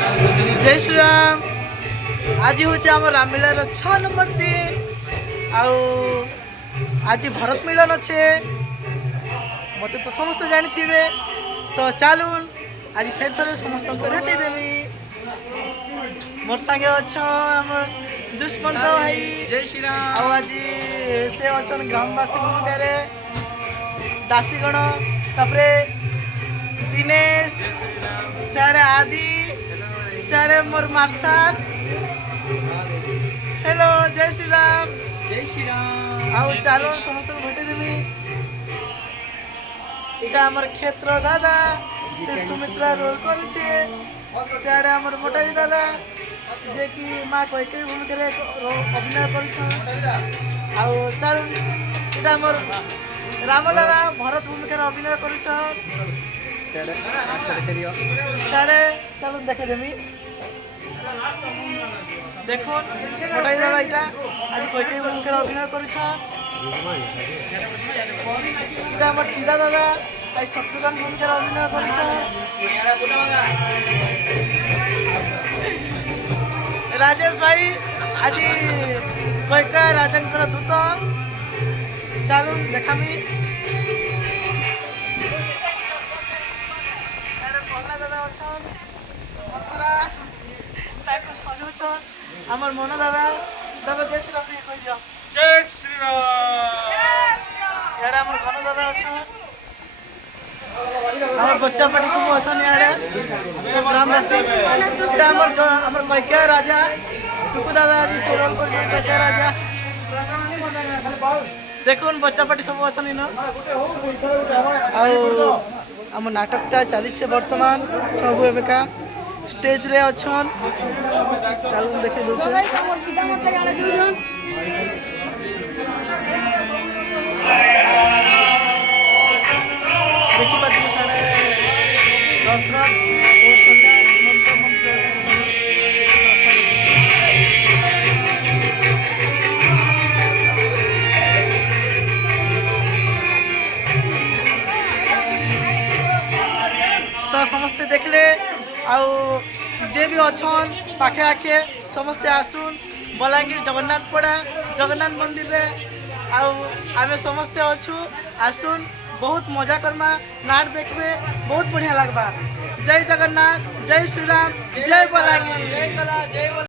जय श्री राम। आज हूँ आम रामलीलार 6 नंबर दिन आज भरत मिलन अच्छे मत तो समस्त जानी थे। तो चलून आज फिर थे समस्त भेटी देवी मोर सागे अच्छा दुष्मंत भाई जय श्री राम। आज से अच्छा ग्रामवासी भूमिका दासीगण तापरे दिनेश साढ़े आदि साढ़े मोर मार्साद हेलो जय श्री राम। जय श्री राम। आओ चलो समस्त भेटी देवी इटा हमर क्षेत्र दादा से सुमित्रा रोल करे साढ़े हमर मोटारी दादा जे कि माँ कैकेयी भूमिका अभिनय कर। आओ चलो इटा हमर राम दादा भरत भूमिका अभिनय कर साढ़े चलो देखे देवी देखो मोटाई दादा इटा आज कैकेयी भूमिका अभिनय कर चिदा दादा आज शत्रुघ्न भूमिका अभिनय कर। राजेश भाई आज कैकेयी राजा दूत चलू देखामी दादा अच्छा आमर मन दादा दादा जय श्री राम कह जय श्री राम। यार आमर घन दादा अच्छा आमर बच्चा पाटी सब अच्छा यार ग्रामवासी आमर कैकेयी राजा टुकु दादा आज से रोल कर कैकेयी राजा देखो बच्चा पाटी सब अच्छा न आम नाटकटा चली बर्तमान सब एवं स्टेज रे अच्छा चलो देखे तो समस्ते देखले आउ जे भी अच्छन पाखे आखे समस्ते आसुन बलांगीर जगन्नाथपड़ा जगन्नाथ मंदिर रे आमे समस्ते अच्छु आसुन बहुत मजा करमा नाट देखबे बहुत बढ़िया लगबा। जय जगन्नाथ जय श्री राम जय बलांगीर जय